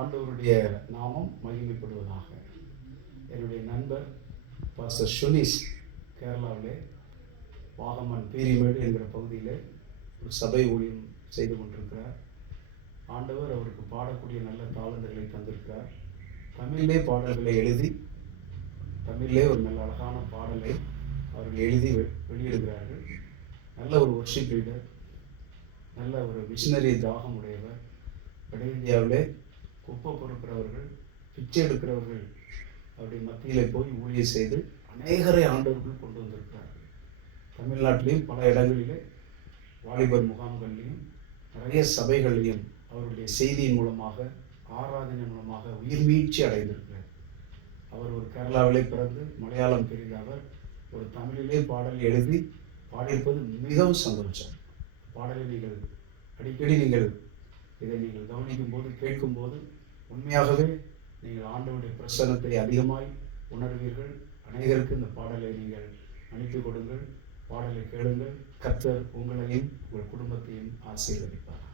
ஆண்டவருடைய நாமம் மகிமைப்படுவதாக. என்னுடைய நண்பர் பாஸ்டர் ஷுனிஸ் கேரளாவிலே வாகமன் பேரிமேடு என்கிற பகுதியில் ஒரு சபை ஊழியம் செய்து கொண்டிருக்கிறார். ஆண்டவர் அவருக்கு பாடக்கூடிய நல்ல தாளந்துகளை தந்திருக்கிறார். தமிழிலே பாடல்களை எழுதி, தமிழிலே ஒரு நல்ல அழகான பாடலை அவர்கள் எழுதி வெளியிடுகிறார்கள். நல்ல ஒரு வொர்ஷிப் லீடர், நல்ல ஒரு மிஷினரி தாகம் உடையவர். வட இந்தியாவிலே குப்பை பொறுக்கிறவர்கள், பிச்சை எடுக்கிறவர்கள் அப்படி மத்தியில் போய் ஊழியம் செய்து அநேகரை ஆண்டவர்கள் கொண்டு வந்திருக்கிறார்கள். தமிழ்நாட்டிலையும் பல இடங்களிலே வாலிபர் முகாம்கள்லையும் நிறைய சபைகள்லையும் அவருடைய செய்தியின் மூலமாக, ஆராதனை மூலமாக உயிர் மீட்சி அடைந்திருக்கிறார். அவர் ஒரு கேரளாவிலே பிறந்து மலையாளம் தெரிந்த அவர் ஒரு தமிழிலே பாடல் எழுதி பாடியிருப்பது மிகவும் சந்தோஷம். பாடலை நீங்கள் அடிக்கடி இதை நீங்கள் கவனிக்கும் போது, கேட்கும்போது உண்மையாகவே நீங்கள் ஆண்டவருடைய பிரசன்னத்தை அதிகமாய் உணர்வீர்கள். அநேகருக்கு இந்த பாடலை நீங்கள் அனுப்பி கொடுங்கள், பாடலை கேளுங்கள். கர்த்தர் உங்களையும் உங்கள் குடும்பத்தையும் ஆசீர்வதிப்பார்.